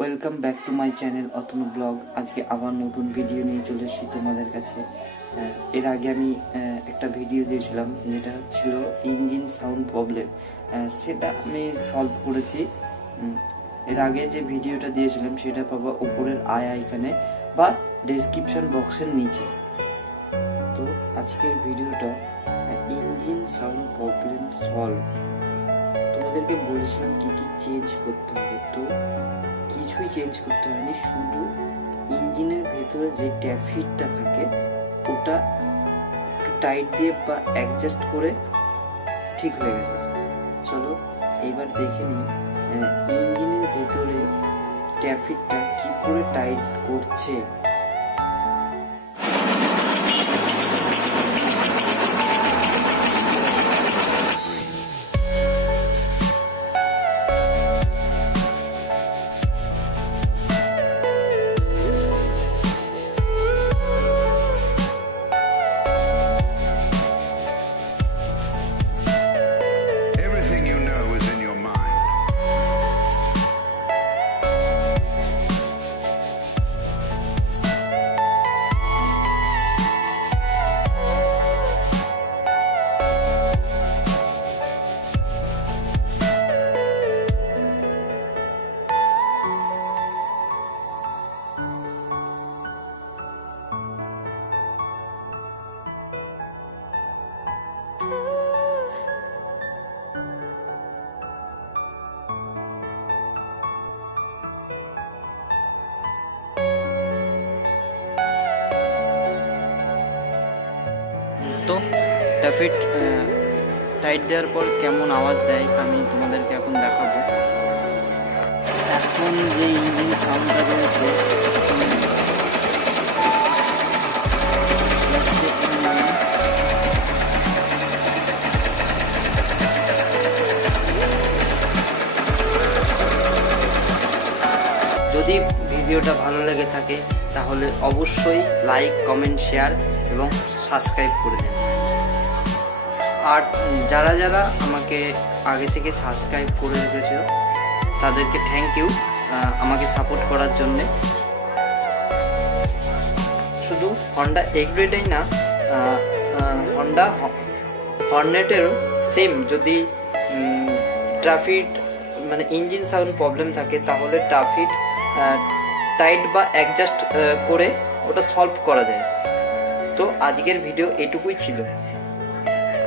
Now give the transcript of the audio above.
Welcome back to my channel Atanu blog. আজকে আবার নতুন ভিডিও নিয়ে চলে এসেছি তোমাদের কাছে। এর আগে আমি একটা ভিডিও দিয়েছিলাম যেটা ছিল ইঞ্জিন সাউন্ড প্রবলেম, সেটা আমি সলভ করেছি। এর আগে যে ভিডিওটা দিয়েছিলাম সেটা পাবো উপরের আইকনে বা ডেসক্রিপশন বক্সের নিচে। তো আজকের ভিডিওটা ইঞ্জিন সাউন্ড প্রবলেম সলভ। তোমাদেরকে বলেছিলাম কি কি চেঞ্জ করতে হবে, তো কিছুই চেঞ্জ করতে হয়নি, শুধু ইঞ্জিনের ভেতরে যে ট্যাফিটটা থাকে ওটা একটু টাইট দিয়ে বা অ্যাডজাস্ট করে ঠিক হয়ে গেছে। চলো এবার দেখে নিই ইঞ্জিনের ভেতরে ট্যাফিটটা কি করে টাইট করছে। Everything you know is in your mind. তো ট্যাফিট টাইট দেওয়ার পর কেমন আওয়াজ দেয় আমি তোমাদেরকে এখন দেখাবো। এখন যে ইঞ্জিন সাউন্ডটা রয়েছে যদি ভিডিওটা ভালো লেগে থাকে তাহলে অবশ্যই লাইক, কমেন্ট, শেয়ার এবং সাবস্ক্রাইব করে দেন। আর যারা যারা আমাকে আগে থেকে সাবস্ক্রাইব করে রেখেছে তাদেরকে থ্যাংক ইউ আমাকে সাপোর্ট করার জন্যে। শুধু হন্ডা এগ্রেডেই না, হন্ডা হর্নেটেরও সেম, যদি ট্রাফিক মানে ইঞ্জিন সাউন্ড প্রবলেম থাকে তাহলে ট্রাফিক টাইট বা অ্যাডজাস্ট করে ওটা সলভ করা যায়। তো আজকের ভিডিও এটুকুই ছিল।